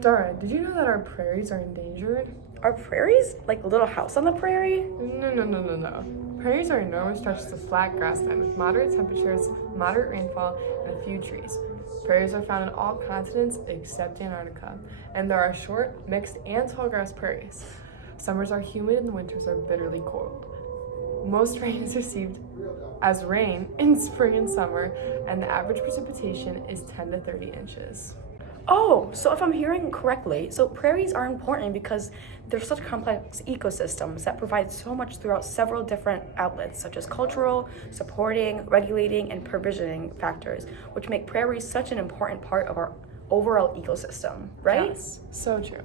Dara, did you know that our prairies are endangered? Are prairies like Little House on the Prairie? No. Prairies are enormous stretches of flat grassland with moderate temperatures, moderate rainfall, and a few trees. Prairies are found in all continents except Antarctica, and there are short, mixed, and tall grass prairies. Summers are humid and the winters are bitterly cold. Most rain is received as rain in spring and summer, and the average precipitation is 10 to 30 inches. Oh, so if I'm hearing correctly, so prairies are important because they're such complex ecosystems that provide so much throughout several different outlets, such as cultural, supporting, regulating, and provisioning factors, which make prairies such an important part of our overall ecosystem, right? Yes, so true.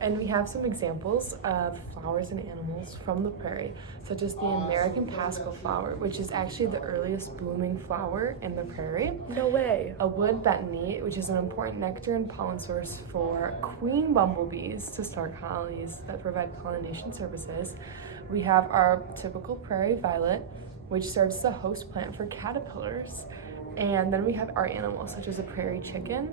And we have some examples of flowers and animals from the prairie, such as the American Pascal flower, which is actually the earliest blooming flower in the prairie. No way. A wood betony, which is an important nectar and pollen source for queen bumblebees to start colonies that provide pollination services. We have our typical prairie violet, which serves as a host plant for caterpillars. And then we have our animals, such as a prairie chicken.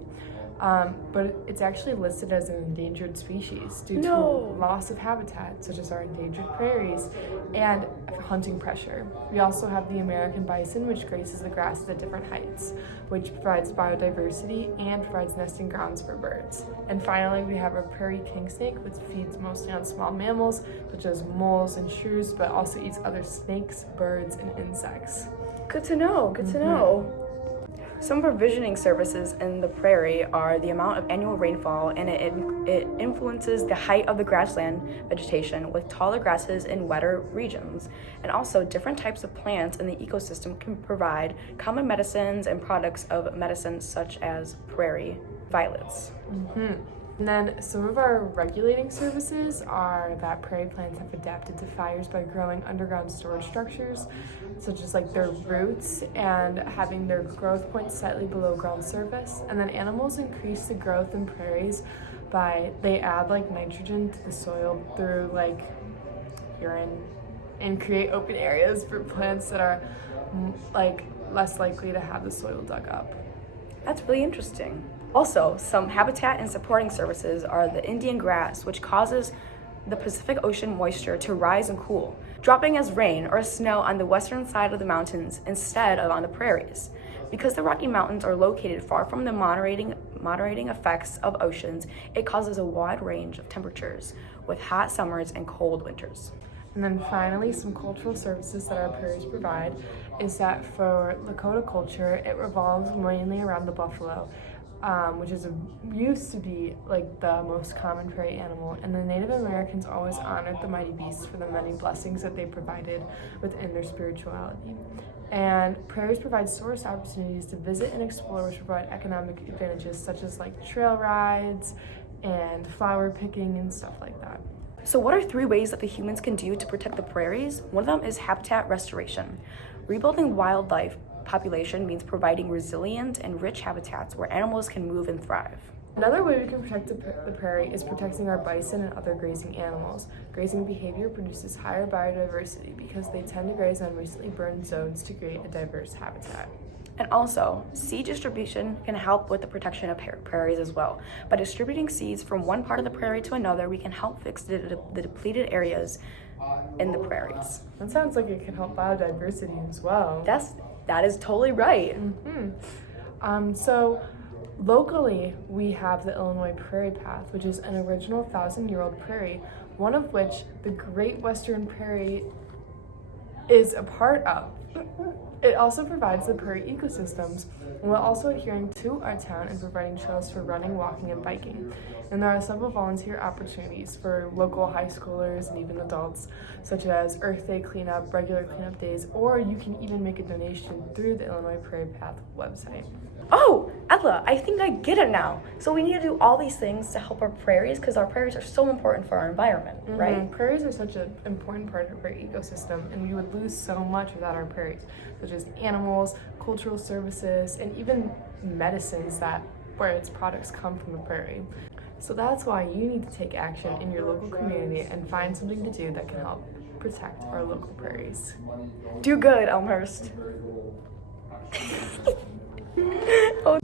But it's actually listed as an endangered species due to loss of habitat, such as our endangered prairies, and hunting pressure. We also have the American bison, which grazes the grasses at different heights, which provides biodiversity and provides nesting grounds for birds. And finally, we have our prairie king snake, which feeds mostly on small mammals, such as moles and shrews, but also eats other snakes, birds, and insects. Good to know, good to know. Some provisioning services in the prairie are the amount of annual rainfall, and it influences the height of the grassland vegetation with taller grasses in wetter regions. And also, different types of plants in the ecosystem can provide common medicines and products of medicine, such as prairie violets. And then some of our regulating services are that prairie plants have adapted to fires by growing underground storage structures, such as like their roots and having their growth points slightly below ground surface. And then animals increase the growth in prairies they add like nitrogen to the soil through like urine and create open areas for plants that are like less likely to have the soil dug up. That's really interesting. Also, some habitat and supporting services are the Indian grass, which causes the Pacific Ocean moisture to rise and cool, dropping as rain or snow on the western side of the mountains instead of on the prairies. Because the Rocky Mountains are located far from the moderating effects of oceans, it causes a wide range of temperatures, with hot summers and cold winters. And then finally, some cultural services that our prairies provide is that for Lakota culture, it revolves mainly around the buffalo, which used to be like the most common prairie animal, and the Native Americans always honored the mighty beasts for the many blessings that they provided within their spirituality. And prairies provide source opportunities to visit and explore, which provide economic advantages such as like trail rides and flower picking and stuff like that. So what are 3 ways that the humans can do to protect the prairies? One of them is habitat restoration. Rebuilding wildlife population means providing resilient and rich habitats where animals can move and thrive. Another way we can protect the prairie is protecting our bison and other grazing animals. Grazing behavior produces higher biodiversity because they tend to graze on recently burned zones to create a diverse habitat. And also, seed distribution can help with the protection of prairies as well. By distributing seeds from one part of the prairie to another, we can help fix the depleted areas in the prairies. That sounds like it can help biodiversity as well. That is totally right. So locally, we have the Illinois Prairie Path, which is an original 1,000-year-old prairie, one of which the Great Western Prairie is a part of. It also provides the prairie ecosystems, while also adhering to our town and providing trails for running, walking, and biking. And there are several volunteer opportunities for local high schoolers and even adults, such as Earth Day cleanup, regular cleanup days, or you can even make a donation through the Illinois Prairie Path website. Oh, Ella, I think I get it now. So we need to do all these things to help our prairies because our prairies are so important for our environment, right? Prairies are such an important part of our ecosystem, and we would lose so much without our prairies, such as animals, cultural services, and even medicines where its products come from the prairie. So that's why you need to take action in your local community and find something to do that can help protect our local prairies. Do good, Elmhurst. Oh.